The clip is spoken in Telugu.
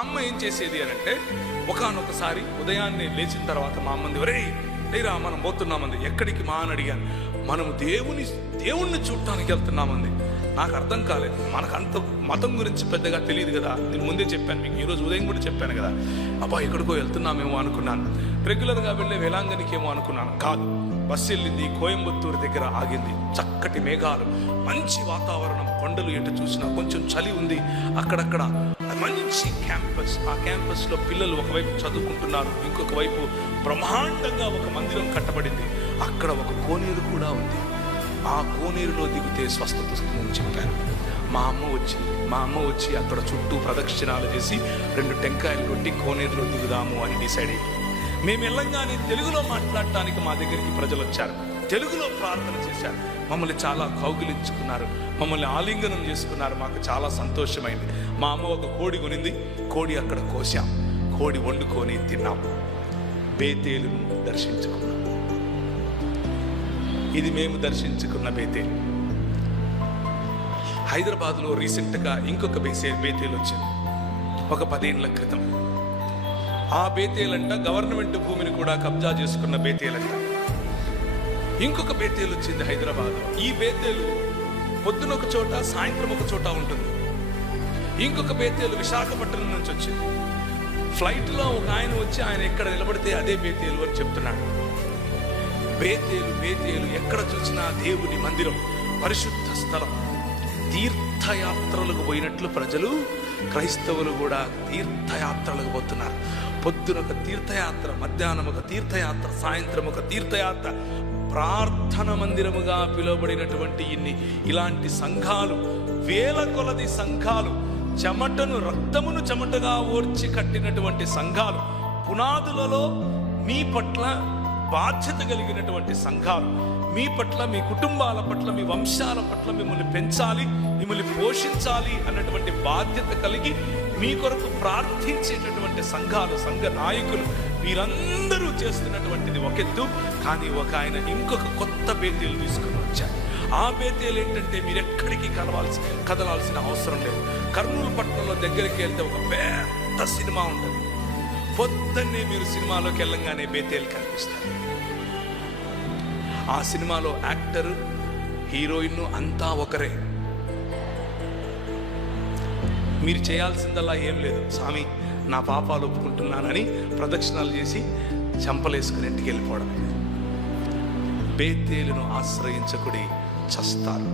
అమ్మ ఏం చేసేది అని అంటే, ఒకానొకసారి ఉదయాన్నే లేచిన తర్వాత మా అమ్మంది, ఒరే లేరా మనం పోతున్నామంది. ఎక్కడికి మా అని అడిగాను. మనము దేవుణ్ణి చూడటానికి వెళ్తున్నామంది. నాకు అర్థం కాలేదు. మనకు అంత మతం గురించి పెద్దగా తెలియదు కదా. నేను ముందే చెప్పాను మీకు, ఈరోజు ఉదయం కూడా చెప్పాను కదా. అబ్బా ఎక్కడికో వెళ్తున్నామేమో అనుకున్నాను. రెగ్యులర్గా వెళ్ళే వేలాంగణికేమో అనుకున్నాను. కాదు, బస్సు వెళ్ళింది, కోయంబత్తూరు దగ్గర ఆగింది. చక్కటి మేఘాలు, మంచి వాతావరణం, కొండలు ఎటు చూసినా, కొంచెం చలి ఉంది. అక్కడక్కడ మంచి క్యాంపస్. ఆ క్యాంపస్లో పిల్లలు ఒకవైపు చదువుకుంటున్నారు, ఇంకొక వైపు బ్రహ్మాండంగా ఒక మందిరం కట్టబడింది. అక్కడ ఒక కోనేరు కూడా ఉంది. ఆ కోనేరులో దిగితే స్వస్థత వస్తుందని చెప్పాను. మా అమ్మ వచ్చి అక్కడ చుట్టూ ప్రదక్షిణాలు చేసి 2 టెంకాయలు కొట్టి కోనేరులో దిగుదాము అని డిసైడ్ అయిపోయింది. మేము వెళ్ళంగానే తెలుగులో మాట్లాడటానికి మా దగ్గరికి ప్రజలు వచ్చారు. తెలుగులో ప్రార్థన చేశారు. మమ్మల్ని చాలా కౌగిలించుకున్నారు, మమ్మల్ని ఆలింగనం చేసుకున్నారు. మాకు చాలా సంతోషమైంది. మా అమ్మ ఒక కోడి కొనింది. కోడి అక్కడ కోసాం, కోడి వండుకొని తిన్నాం. బేతేలును దర్శించుకున్నాం. ఇది మేము దర్శించుకున్న బేతేలు. హైదరాబాద్లో రీసెంట్గా ఇంకొక బేతేలు వచ్చింది, ఒక 10 ఏళ్ల క్రితం. ఆ బేతేలంట గవర్నమెంట్ భూమిని కూడా కబ్జా చేసుకున్న బేతేలంట. ఇంకొక బేతేలు వచ్చింది హైదరాబాద్. ఈ బేతేలు పొద్దున ఒక చోట, సాయంత్రం ఒక చోట ఉంటుంది. ఇంకొక బేతేలు విశాఖపట్నం నుంచి వచ్చింది. ఫ్లైట్లో ఒక ఆయన వచ్చి, ఆయన ఎక్కడ నిలబడితే అదే బేతేలు అని చెప్తున్నాడు. బేతేలు ఎక్కడ చూసినా దేవుని మందిరం, పరిశుద్ధ స్థలం. తీర్థయాత్రలకు పోయినట్లు ప్రజలు, క్రైస్తవులు కూడా తీర్థయాత్రలకు పోతున్నారు. పొద్దున ఒక తీర్థయాత్ర, మధ్యాహ్నం ఒక తీర్థయాత్ర, సాయంత్రం ఒక తీర్థయాత్ర. ప్రార్థన మందిరముగా పిలువబడినటువంటి ఇలాంటి సంఘాలు, వేల కొలది సంఘాలు, రక్తమును చెమటగా ఓర్చి కట్టినటువంటి సంఘాలు, పునాదులలో మీ పట్ల బాధ్యత కలిగినటువంటి సంఘాలు, మీ పట్ల, మీ కుటుంబాల పట్ల, మీ వంశాల పట్ల మిమ్మల్ని పెంచాలి, మిమ్మల్ని పోషించాలి అన్నటువంటి బాధ్యత కలిగి మీ కొరకు ప్రార్థించేటటువంటి సంఘాలు, సంఘ నాయకులు, వీరందరూ చేస్తున్నటువంటిది ఒక ఎత్తు. కానీ ఒక ఆయన ఇంకొక కొత్త బేతేలు తీసుకుని వచ్చారు. ఆ బేతేలు ఏంటంటే, మీరు ఎక్కడికి కదలాల్సిన అవసరం లేదు. కర్నూలు పట్టణంలో దగ్గరికి వెళ్తే ఒక పెద్ద సినిమా ఉంటుంది. పొద్దున్నే మీరు సినిమాలోకి వెళ్ళంగానే బేతేలు కనిపిస్తారు. ఆ సినిమాలో యాక్టర్, హీరోయిన్ అంతా ఒకరే. మీరు చేయాల్సిందల్లా ఏం లేదు, స్వామి నా పాపాలు ఒప్పుకుంటున్నానని ప్రదక్షిణాలు చేసి చంపలేసుకుని ఇంటికి వెళ్ళిపోవడం. బేతేలును ఆశ్రయించకుడి, చస్తారు.